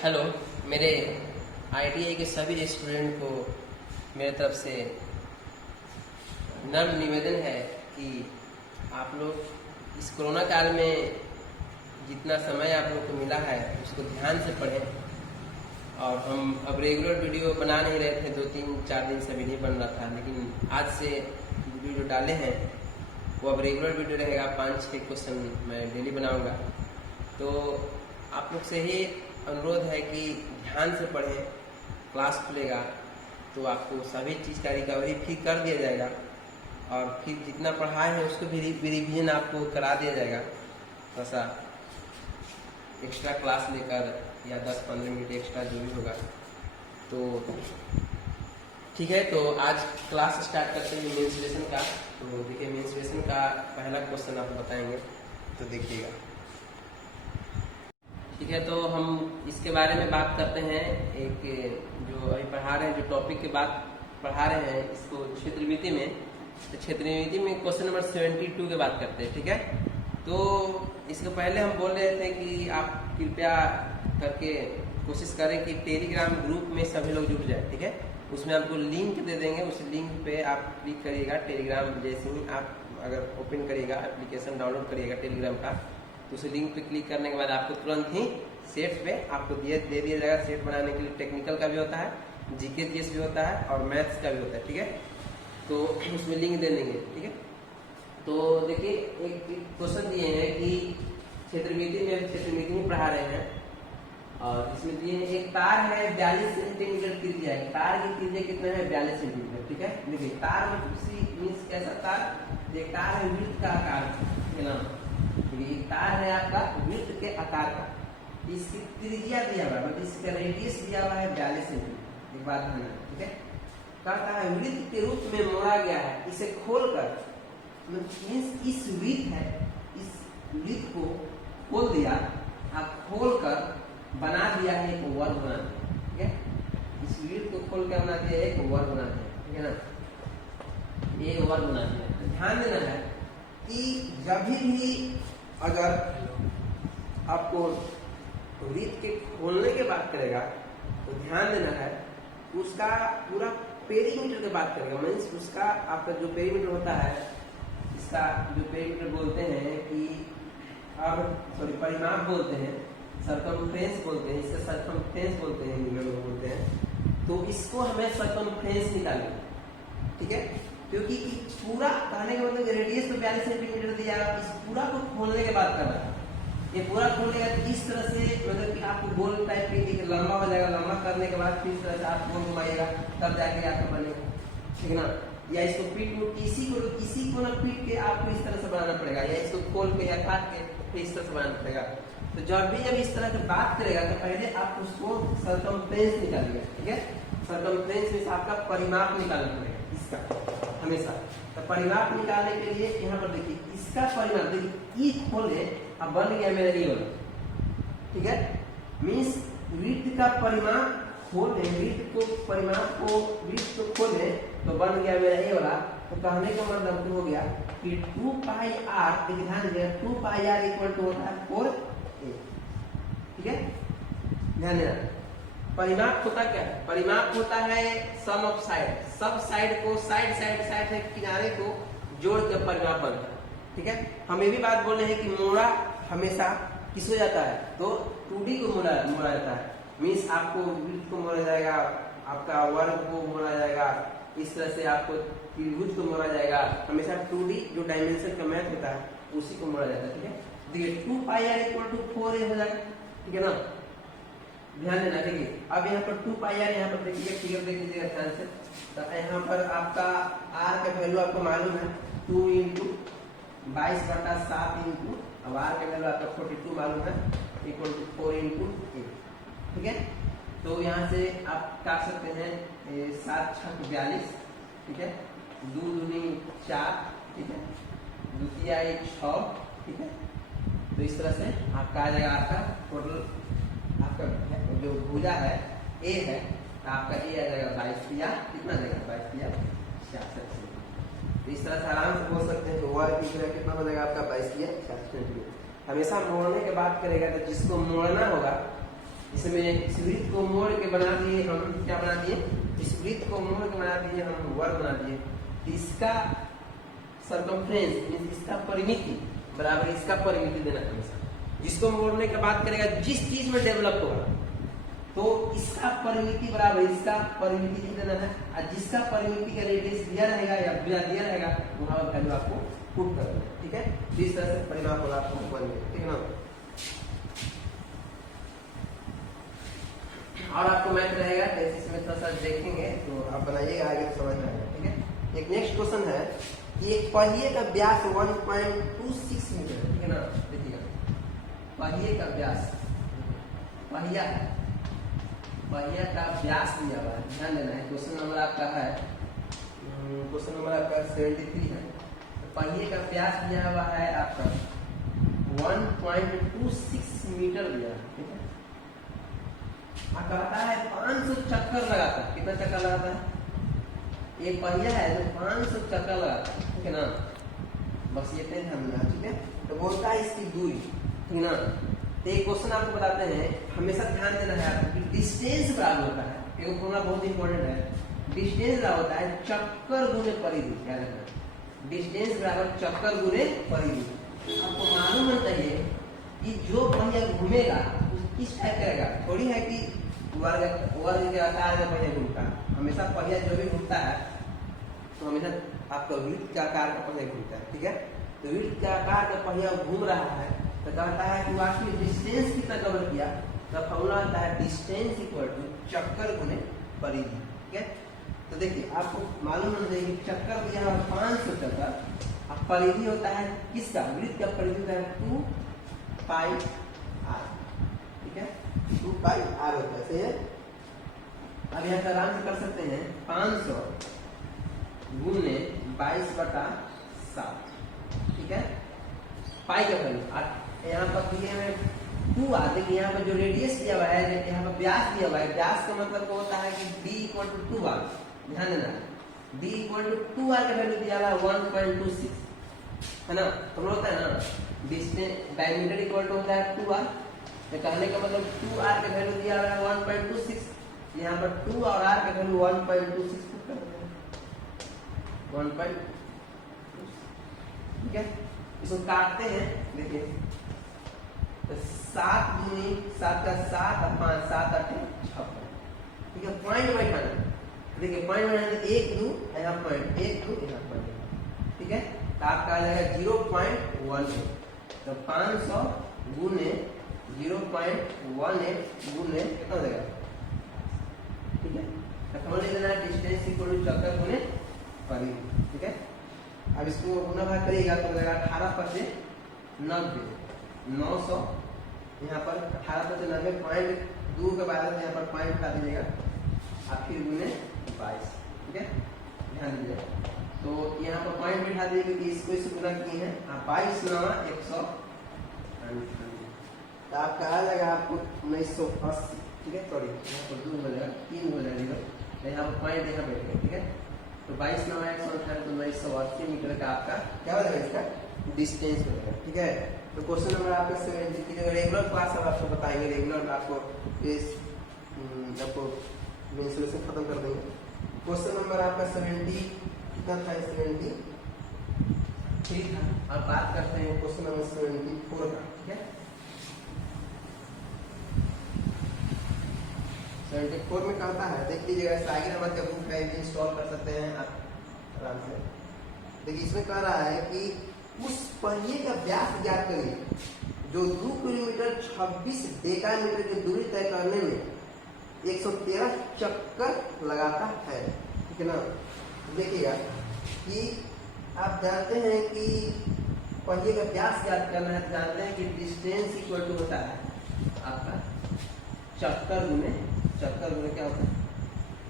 Hello, मेरे ITI के सभी स्टूडेंट को मेरे तरफ से नम्र निवेदन है कि आप लोग इस कोरोना काल में जितना समय आप लोग को मिला है उसको ध्यान से पढ़ें। और हम अब रेगुलर वीडियो बना नहीं रहे थे, 2-3-4 दिन से भी नहीं बन रहा था, लेकिन आज से वीडियो जो डाले हैं वो अब रेगुलर वीडियो रहेगा। 5-6 क्वेश्चन मैं डेली बनाऊंगा। तो आप लोग से ही अनुरोध है कि ध्यान से पढ़ें। क्लास खुलेगा तो आपको सभी चीज़ का रिकवरी फिर कर दिया जाएगा और फिर जितना पढ़ाए हैं उसको भी रिवीजन आपको करा दिया जाएगा। ऐसा एक्स्ट्रा क्लास लेकर या 10-15 मिनट एक्स्ट्रा जो भी होगा। तो ठीक है, तो आज क्लास स्टार्ट करते हैं मेंस्ट्रुएशन का। तो देखिए, मेंस्ट्रुएशन का पहला क्वेश्चन आपको बताएंगे, तो देखिएगा। ठीक है, तो हम इसके बारे में बात करते हैं। एक जो अभी पढ़ा रहे हैं, जो टॉपिक के बाद पढ़ा रहे हैं, इसको क्षेत्रविधि में, तो क्षेत्रविधि में क्वेश्चन नंबर 72 की बात करते हैं। ठीक है, तो इसके पहले हम बोल रहे थे कि आप कृपया करके कोशिश करें कि टेलीग्राम ग्रुप में सभी लोग जुट जाए। ठीक है, उसमें आपको लिंक दे देंगे, उस लिंक पे आप क्लिक करिएगा। टेलीग्राम जैसे ही आप अगर ओपन करिएगा, एप्लीकेशन डाउनलोड करिएगा टेलीग्राम का, तो उस लिंक पे क्लिक करने के बाद आपको तुरंत ही सेट पे आपको दे दिया जाएगा। सेट बनाने के लिए टेक्निकल का भी होता है, जीके जीएस भी होता है और मैथ्स का भी होता है। ठीक है, तो उसमें लिंक दे देंगे। ठीक है, तो देखिए, एक क्वेश्चन दिए हैं कि क्षेत्रविधि में पढ़ा रहे हैं और इसमें दिए हैं एक तार है 42 सेंटीमीटर त्रिज्या है। तार की त्रिज्या कितना है? 42 सेंटीमीटर। ठीक है, देखिए तार में मीन्स कैसा तार? एक तार है वृत्त का आकार के नाम, ये तार है आपका वृत्त के आकार का। इसकी त्रिज्या दिया हुआ है, मतलब इसका रेडियस दिया हुआ है 42 सेंटीमीटर। एक बात ध्यान रखना। ठीक है, कहता है वृत्त के रूप में मोड़ा गया है, इसे खोलकर, मतलब इस वृत्त है, इस वृत्त को खोल दिया, आप खोलकर बना दिया है एक वर्ग बना दिया। ठीक है, इस वृत्त को खोल कर बना दिया एक वर्ग बना दिया। ठीक है ना, ये वर्ग बना दिया। ध्यान देना है कि जब भी अगर आपको वृत्त के खोलने की बात करेगा तो ध्यान देना है उसका पूरा पेरीमीटर की बात करेगा। मीन्स उसका आपका जो पेरीमीटर होता है, इसका जो पेरीमीटर बोलते हैं कि परिमाप बोलते हैं, सर्कमफ्रेंस बोलते हैं, इसका सर्कमफ्रेंस बोलते हैं, इंग्लिश में बोलते हैं। तो इसको हमें सर्कमफ्रेंस निकालना। ठीक है, क्योंकि पूरा कहने का मतलब रेडियस तो 42 सेंटीमीटर दिया, इस पूरा को खोलने के बाद करना है। ये पूरा खोलने का इस तरह से, मतलब कि आपको गोल टाइप के एक लंबा हो जाएगा। लंबा करने के बाद फिर इस तरह से आप गोल घुमाइएगा, तब जाके आपका बनेगा। ठीक है ना, या इसको पीट इसी को ना पीट के आपको इस तरह से बनाना पड़ेगा, या इसको खोल के या काट के फिर इस तरह से बनाना पड़ेगा। तो जब भी इस तरह से बात करेगा तो पहले आप उसको सर्कमफ्रेंस निकालिएगा। ठीक है, सर्कमफ्रेंस में आपका परिमाप निकालना पड़ेगा इसका हमेशा। तो परिमाप निकालने के लिए यहाँ पर देखिए, इसका परिमाप देखिए, ई खोले अब बन गया मेरा ये वाला। ठीक है, मीन्स वृत्त का परिमाप खोले, वृत्त को खोले तो बन गया मेरा ये वाला। तो कहने का मतलब तो हो गया कि 2πr, ध्यान देना, 2πr इक्वल टू होता है 4a। ठीक है, ध्यान देना। परिमाप होता क्या है? परिमाप होता है सम ऑफ साइड, सब साइड को साइड से किनारे को जोड़ कर परिमाप बनता है। ठीक है, हम ये भी बात बोल रहे हैं कि मोड़ा हमेशा किस हो जाता है? तो 2D को मोड़ा जाता है। मीन्स आपको वृत्त को मोड़ा जाएगा, आपका वर्ग को मोड़ा जाएगा, इस तरह से आपको त्रिभुज को मोड़ा जाएगा। हमेशा 2D जो डायमेंशन का मैथ होता है उसी को मोड़ा जाता है। ठीक है, देखिए 2πr इक्वल टू 4a हो जाएगा। ठीक है ना, ध्यान देना। देखिए अब यहाँ पर 2πr, यहाँ पर देखिए फिगर देख लीजिएगा ध्यान से। तो यहाँ पर आपका r का वैल्यू आपको मालूम है 2 × 22/7 इंटू, अब r का वैल्यू आपका 42 मालूम है, इक्वल टू 4 × 8। ठीक है, तो यहाँ से आप काट सकते हैं 7 × 6 = 42। ठीक है, 2 दूनी 4। ठीक है, द्वितीय 6। ठीक है, तो इस तरह से आपका आ जाएगा, आपका टोटल आपका जो भुजा है ए है, आपका ए आ जाएगा 22 या कितना जाएगा, 22 66। तो इस तरह से आराम से बोल सकते हैं। तो वर्ग की तरह कितना हो जाएगा आपका 22 या 66 सेंटीमीटर। हमेशा मोड़ने की बात करेगा तो जिसको मोड़ना होगा इसमें इस वृत्त को मोड़ के बना दिए हम, क्या बना दिए, इस वृत्त को मोड़ के बना दिए हम वर्ग बना दिए। तो इसका सर्कमफ्रेंस मींस इसका परिमिति बराबर इसका परिमिति देना है हमेशा। जिसको मोड़ने की बात करेगा जिस चीज में डेवलप होगा तो इसका परिमिति बराबर इसका परिमिति लिख देना है, और जिसका परिमिति का रेडियस दिया रहेगा या बिना दिया रहेगा वहां पर वैल्यू आपको पुट कर देना है। ठीक है, इस तरह से परिणाम होगा आपको वन में। ठीक है ना, और आपको मैथ रहेगा जैसे इसमें थोड़ा सा देखेंगे तो आप बनाइएगा, आगे समझ में आएगा। ठीक है, एक नेक्स्ट क्वेश्चन है कि एक पहिए का व्यास 1.26 मीटर है। ठीक है ना, देखिएगा पहिए का व्यास, पहिया है, पहिया का व्यास दिया हुआ है, ध्यान देना है। क्वेश्चन नंबर आपका है, क्वेश्चन नंबर आपका 73 है। तो पहिए का व्यास दिया हुआ है आपका 1.26 मीटर दिया है। ठीक है, कहता है 500 चक्कर लगाता है। कितना चक्कर लगाता है, एक पहिया है जो 500 चक्कर लगाता है। ठीक है ना, बस ये पे ध्यान देना। ठीक है, तो बोलता है इसकी दूरी। ठीक है ना, तो एक क्वेश्चन आपको बताते हैं, हमेशा ध्यान देना है आपको कि डिस्टेंस बराबर होता है, एक फॉर्मूला बहुत इंपॉर्टेंट है। डिस्टेंस बराबर होता है चक्कर गुने परिधि। क्या रहता है, डिस्टेंस बराबर चक्कर गुने परिधि। आपको मालूम होना चाहिए कि जो पहिया घूमेगा किस टाइप का रहेगा, थोड़ी है कि वर्ग के आकार में पहिया घूमता है। हमेशा पहिया जो भी घूमता है तो हमेशा आपका वृत्त के आकार का पहिया घूमता है। ठीक है, तो वृत्त के आकार का पहिया घूम रहा है तो कहता है कि वास्तव में डिस्टेंस कितना कवर किया, तो फॉर्मूला आता है डिस्टेंस इक्वल टू चक्कर गुने परिधि। ठीक है, तो देखिए आपको मालूम होना चाहिए कि चक्कर दिया है 500 चक्कर, अब परिधि होता है किसका, वृत्त का परिधि होता है 2 पाई आर। ठीक है, 2 पाई आर होता है, सही है। अब यहाँ से आराम से कर सकते हैं 500 गुने 22/7। ठीक है, पाई का वैल्यू यहाँ पर दिए में 2 आते कि यहाँ पर जो रेडियस दिया हुआ है, यहाँ पर व्यास दिया हुआ है, व्यास का मतलब होता है कि d = 2r। ध्यान देना, d = 2r का वैल्यू दिया हुआ है 1.26 है ना, तो होता है ना डिस्टेंस डायमीटर इक्वल टू होता है 2r। तो कहने का मतलब 2r का वैल्यू दिया हुआ है 1.26, यहाँ पर 2 और r का वैल्यू 1.26 पुट कर देते हैं 1.26। ठीक है, इसको काटते हैं, देखिए तो 7 दूनी 7 का 7 और 5 7 8 56। ठीक है, पॉइंट बैठाना, देखिए पॉइंट बैठाना 1 2 यहाँ पॉइंट 1 2 यहाँ पॉइंट। ठीक है, तो आपका आ जाएगा 0.18। तो 500 गुने 0.18 गुने कितना हो जाएगा। ठीक है, तो समझ लेना डिस्टेंस इक्वल टू चक्कर गुने परिधि। ठीक है, अब इसको गुना भाग करिएगा तो लगेगा 18×5 = 90, 900। यहाँ पर 18×5 पॉइंट 2 के बाद यहाँ पर पॉइंट उठा दीजिएगा और फिर गुने 22। ठीक है, ध्यान दीजिएगा, तो यहाँ पर पॉइंट बिठा दीजिए कि इसको इससे गुना किए हैं 22 × 100, तो आपका आ जाएगा आपको 1980। ठीक है, सॉरी यहाँ पर 2 हो जाएगा, 3 हो जाएगा, तो यहाँ पर पॉइंट यहाँ बैठ गया। ठीक है, तो 22 × 100 तो 1980 मीटर का आपका क्या हो जाएगा, इसका डिस्टेंस हो जाएगा। ठीक है, तो क्वेश्चन नंबर आपका 70 जो रेगुलर क्लास अब आपको बताएंगे, रेगुलर आपको इस आपको मेंसुरेशन खत्म कर देंगे। क्वेश्चन नंबर आपका 70 कितना था, 73 था। अब बात करते हैं क्वेश्चन नंबर 74 का। ठीक है, 74 में कहता है, देख लीजिएगा सागिर अहमद का बुक है, इंस्टॉल कर सकते हैं आप आराम से। देखिए इसमें कह रहा है कि उस पहिए का व्यास ज्ञात करिए जो 2 किलोमीटर 26 डेकामीटर की दूरी तय करने में 113 चक्कर लगाता है। ठीक है ना, देखिएगा कि आप जानते हैं कि पहिए का व्यास ज्ञात करना है, जानते हैं कि डिस्टेंस इक्वल टू होता है आपका चक्कर गुने क्या होता है,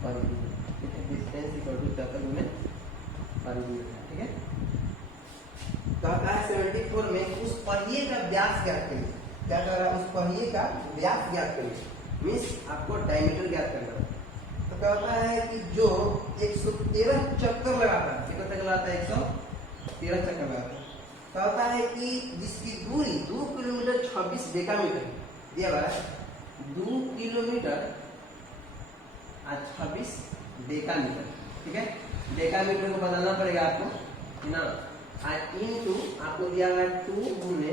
परिधि। ठीक है, डिस्टेंस इक्वल टू चक्कर गुने परिधि। ठीक है, कहता है 74 में उस पहिए का व्यास ज्ञात करिए। क्या कर रहा है, उस पहिए का व्यास ज्ञात करिए, मीन्स आपको डायमीटर ज्ञात करना है। तो कहता है कि जो 113 चक्कर लगाता है, कितना चक्कर लगाता है, 113 चक्कर लगाता है। कहता है कि जिसकी दूरी 2 किलोमीटर 26 डेकामीटर दिया हुआ है, 2 किलोमीटर और 26 डेकामीटर। ठीक है, डेकामीटर को बदलना पड़ेगा आपको, है ना। और इनटू आपको दिया हुआ है 2 गुने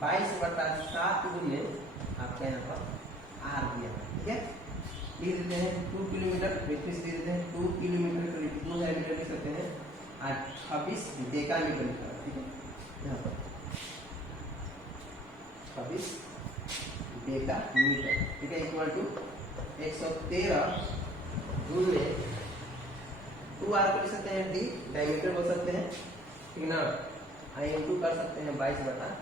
22/7 गुने आपका यहाँ पर आर दिया है। ठीक है, लिख देते हैं 2 किलोमीटर, फिर दे देते हैं 2 किलोमीटर को 2 मीटर लिख सकते हैं और 26 डेकामीटर लिखा है। ठीक है, यहाँ पर 26 डेकामीटर। ठीक है, इक्वल टू 113 गुने 2 आर को लिख सकते हैं डी, डायमीटर बोल सकते हैं, ठीक ना। आई इनटू कर सकते हैं 22/7।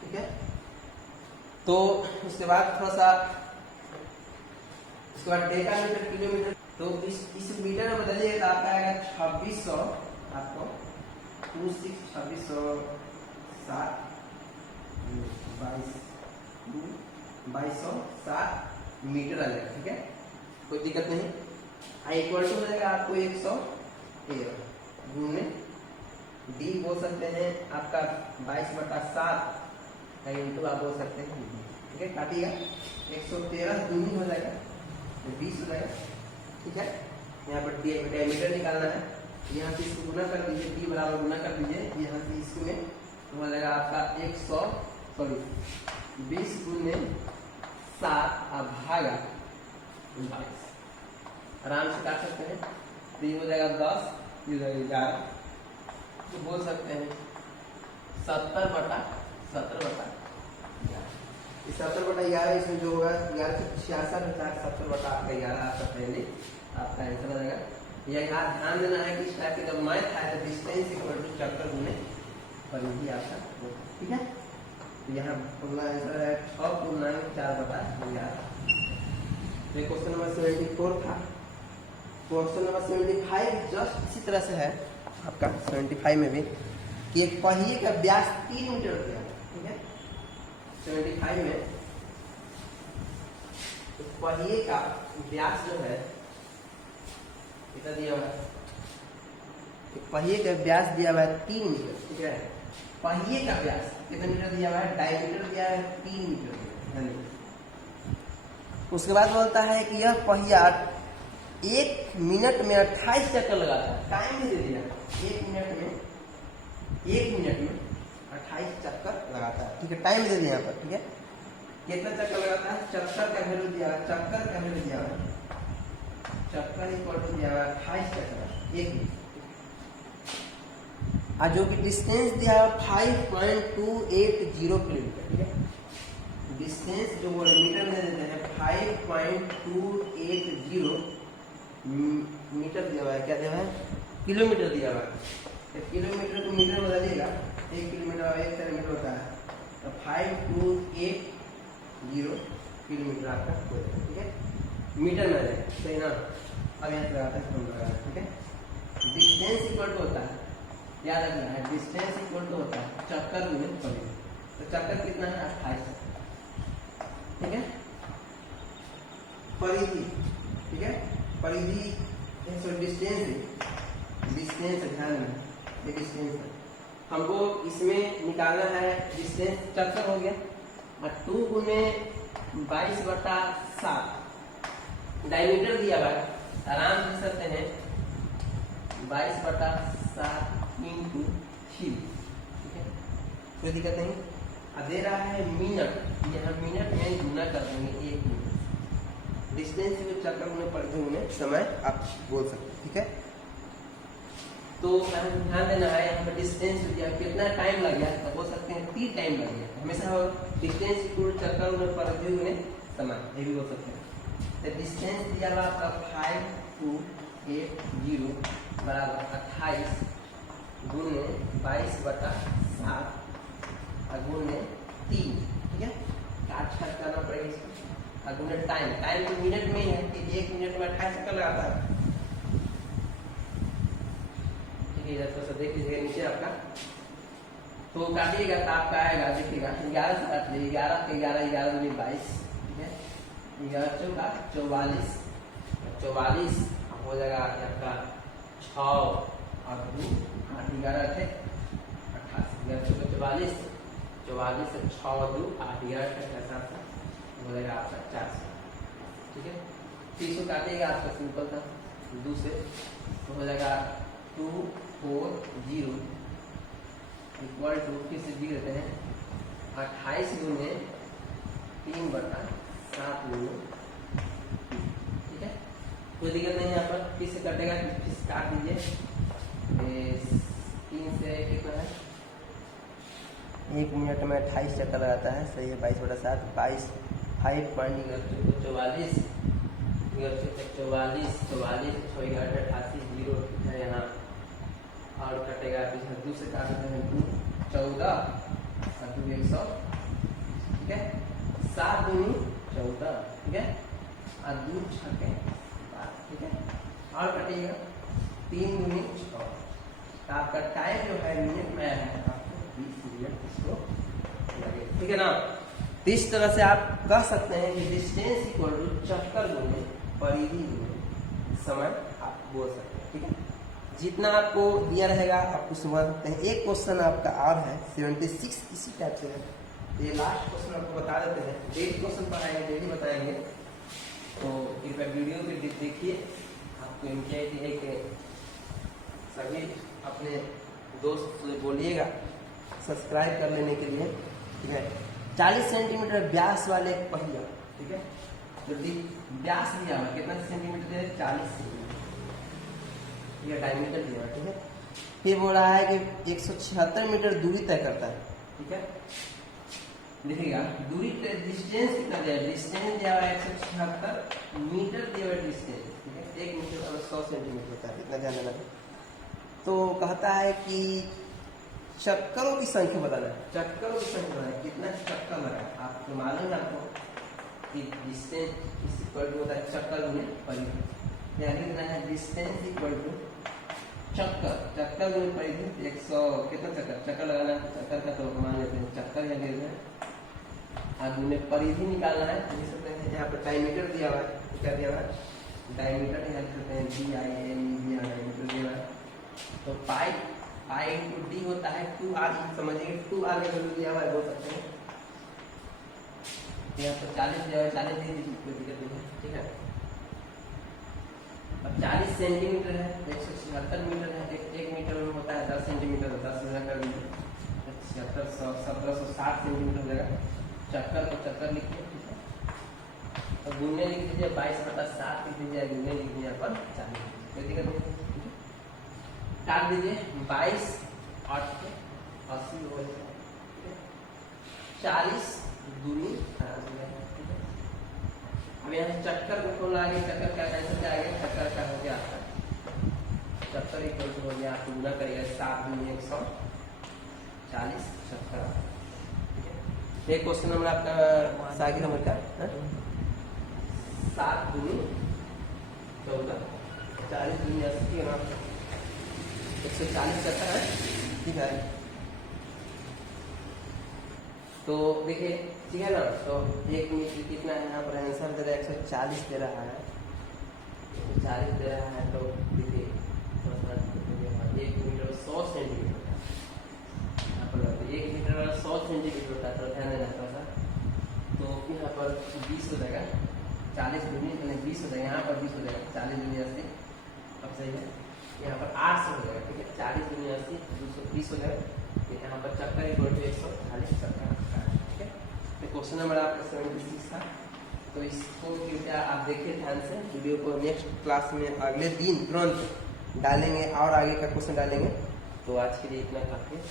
ठीक है, तो उसके बाद थोड़ा सा, उसके बाद डेकामीटर किलोमीटर, तो इस मीटर में बदलिए तो आपका आएगा 2600, आपको 2660 2260 मीटर आ जाएगा। ठीक है, कोई दिक्कत नहीं। आई इक्वल टू हो जाएगा आपको 113 गुने डी बोल सकते हैं आपका 22/7 इंटू आप बोल सकते हैं। ठीक है, काटिएगा 113 दूनी हो जाएगा 20 हो जाएगा। ठीक है, यहाँ पर डायमीटर निकालना है, यहाँ से इसको गुना कर दीजिए, डी बराबर गुना कर दीजिए यहाँ से इसमें, तो हो जाएगा आपका 20 गुने 7 और भागा 22। आराम से काट सकते हैं, तो ये हो जाएगा 10, ये हो जाएगा 11, तो बोल सकते हैं 70/11। 70/11 इसमें जो होगा 11 से 66 70/11 आपका पहले आपका आंसर हो जाएगा। यह यहाँ ध्यान देना है कि इस टाइप के जब मैथ आए तो डिस्टेंस इक्वल टू चक्कर गुने परिधि आपका होगा। ठीक है, तो यहाँ अगला आंसर है 6×9 4/11। क्वेश्चन नंबर 74 था। क्वेश्चन नंबर 75 जस्ट इसी तरह से है आपका 75 में भी, कि एक पहिए का व्यास 3 मीटर दिया है। ठीक है, 75 में पहिए का व्यास जो है कितना दिया हुआ है, पहिए का व्यास दिया हुआ है 3 मीटर। ठीक है, पहिए का व्यास कितना मीटर दिया हुआ है, डायमीटर दिया है 3 मीटर। उसके बाद बोलता है कि यह पहिया 1 मिनट में 28 चक्कर लगाता है। टाइम भी दे दिया, 1 मिनट में 28 चक्कर लगाता है। ठीक है, टाइम दे दिया यहाँ पर। ठीक है, कितना चक्कर लगाता है, चक्कर का वैल्यू दिया है, चक्कर का वैल्यू दिया है, चक्कर इक्वल टू दिया है 28 चक्कर 1 मिनट। और जो कि डिस्टेंस दिया है 5.280 किलोमीटर। ठीक है, डिस्टेंस जो वो मीटर में देते हैं 5.280 मीटर दिया हुआ है, क्या दिया हुआ है, किलोमीटर दिया हुआ है। किलोमीटर को मीटर में बदलिएगा, 1 किलोमीटर और 1 किलोमीटर होता है, तो 5280 किलोमीटर आपका हो जाएगा। ठीक है, मीटर में आ जाएगा, सही ना। अब यहाँ से लगाता है, हम लगा रहे हैं। ठीक है, डिस्टेंस इक्वल टू होता है, याद रखना है, डिस्टेंस इक्वल टू होता है चक्कर गुने परिधि। तो चक्कर कितना है, 28 चक्कर। ठीक है, परिधि, ठीक है, परिधि डिस्टेंस ध्यान में, ये डिस्टेंस है, हमको इसमें निकालना है डिस्टेंस, चक्कर हो गया, और 2 गुने 22/7 डायमीटर दिया हुआ है, आराम से सकते हैं 22/7 इंटू 3। ठीक है, कोई दिक्कत नहीं। अब दे रहा है मिनट, यहाँ मिनट में गुना कर देंगे 1 मिनट। डिस्टेंस में चक्कर में पड़ते हुए समय आप बोल सकते हैं। ठीक है, तो ध्यान देना है, यहाँ पर डिस्टेंस दिया कितना टाइम लग गया, तो बोल सकते हैं 3 टाइम लग गया। हमेशा डिस्टेंस इक्वल चक्कर में पड़ते हुए समय, ये भी बोल सकते हैं। तो डिस्टेंस दिया हुआ आपका 5280 बराबर 28 गुने 22/7 गुने 3। ठीक है, काट करना पड़ेगा इसको, और गुने टाइम तो मिनट में ही है कि 1 मिनट में 28 चक्कर लगाता है। ठीक है, थोड़ा सा देख लीजिएगा नीचे आपका, तो काटिएगा तो आपका आएगा, देखिएगा 11 से काट लीजिए, 11 के 11 11 दूनी 22। ठीक है, 11 चौका 44 हो जाएगा आपका 6 और 2 8 11 थे 88, 11 चौका 44 44 से 6 2 8 11 का कैसा था बोलेगा आपका 400। ठीक है, 300 काटेगा आपका सिंपल था 2 से, तो हो जाएगा 240 इक्वल टू फिर से दिख देते हैं 28 गुने 3/7 गुने। ठीक है, कोई दिक्कत नहीं है यहाँ पर, फिर से कटेगा, फिर से काट दीजिए 3 से कितना है 1 मिनट में 28 चक्कर लगाता है, सही है 22/7 22 5.44 44 0 है यहाँ, और कटेगा पीछे 2 से काटते हैं 2 14 और 2 100। ठीक है, 7 दूनी 14। ठीक है, और 2 छक्के 12। ठीक है, और कटेगा 3 दूनी 6। तो आपका टाइम जो है मिनट में है आपको 20 मिनट इसको लगे। ठीक है ना, तो इस तरह से आप कह सकते हैं कि डिस्टेंस इक्वल टू चक्कर गुने परिधि गुने समय आप बोल सकते हैं। ठीक है, जितना आपको दिया रहेगा आपको समझ सकते हैं। एक क्वेश्चन आपका और है 76 इसी टाइप से है, ये लास्ट क्वेश्चन आपको बता देते हैं, डेली क्वेश्चन पढ़ाएंगे, डेली बताएंगे, तो कृपया वीडियो को देखिए। आपको इम्तियाज है कि सभी अपने दोस्त से बोलिएगा सब्सक्राइब कर लेने के लिए। ठीक है, 40 सेंटीमीटर व्यास वाले पहिया। ठीक है, जो व्यास दिया हुआ कितना सेंटीमीटर दे 40 सेंटीमीटर यह डायमीटर दिया हुआ। ठीक है, फिर बोल रहा है कि 176 मीटर दूरी तय करता है। ठीक है, देखिएगा दूरी डिस्टेंस कितना दिया है, डिस्टेंस दिया हुआ है 176 मीटर दिया हुआ डिस्टेंस। ठीक है, 1 मीटर और 100 सेंटीमीटर होता है, इतना ध्यान देना। तो कहता है कि चक्करों की संख्या बताना है, चक्करों की संख्या बताना है, कितना चक्कर लगा है। आपको मालूम है आपको कि डिस्टेंस इक्वल टू होता है चक्कर गुने परिधि, यानी कितना है डिस्टेंस इक्वल टू चक्कर गुने परिधि 100 कितना चक्कर लगाना है, चक्कर का तो मान लेते हैं चक्कर या देते हैं, और गुने परिधि निकालना है। देख सकते हैं यहाँ पर डायमीटर दिया हुआ है, क्या दिया हुआ है डायमीटर, यहाँ लिख सकते हैं DIME डायमीटर दिया हुआ है। तो पाई इंटू डी होता है 2r, समझिए 2r का वैल्यू दिया हुआ है, बोल सकते हैं यहाँ पर 40 दिया हुआ है, 40 दे दीजिए, कोई दिक्कत नहीं है। ठीक है, अब 40 सेंटीमीटर है, 176 मीटर है, 1 मीटर में होता है 10 सेंटीमीटर, 10 कर दीजिए 1760 सेंटीमीटर हो जाएगा। चक्कर को चक्कर लिखिए। ठीक है, तो गुने लिख दीजिए 22/7 लिख दीजिए, गुने लिख दीजिए यहाँ पर 40, कोई दिक्कत नहीं। काट दीजिए 22 8 80 हो जाएगा। 40 दूनी 80। अब यहाँ चक्कर को खोलना आगे, चक्कर का आंसर क्या आएगा, चक्कर का हो गया आपका चक्कर इक्वल टू हो गया, आप गुना करिएगा 7 दूनी 140 चक्कर। ठीक है, एक क्वेश्चन नंबर आपका सागिर नंबर का 7 दूनी 14 40 दूनी 80 ना 140 चक्कर है। ठीक है, तो देखिए ठीक है ना, तो 1 मीटर कितना है, यहाँ पर आंसर दे रहा है 140 दे रहा है, 140 दे रहा है। तो देखिए 1 मीटर 100 सेंटीमीटर, यहाँ पर 1 मीटर 100 सेंटीमीटर होता है, तो ध्यान देना थोड़ा सा। तो यहाँ पर 20 हो जाएगा, 40 दूनी 20 हो जाएगा, यहाँ पर 20 हो जाएगा, 40 दूनी 80, अब सही है, यहाँ पर 800 हो जाएगा। ठीक है, 40 दूनी 80 220 हो जाएगा, यहाँ पर चक्कर इक्वल टू 140 चक्कर। ठीक है, तो क्वेश्चन नंबर आपका 76 था। तो इसको कृपया आप देखिए ध्यान से, वीडियो को नेक्स्ट क्लास में अगले दिन तुरंत डालेंगे और आगे का क्वेश्चन डालेंगे। तो आज के लिए इतना काफी है।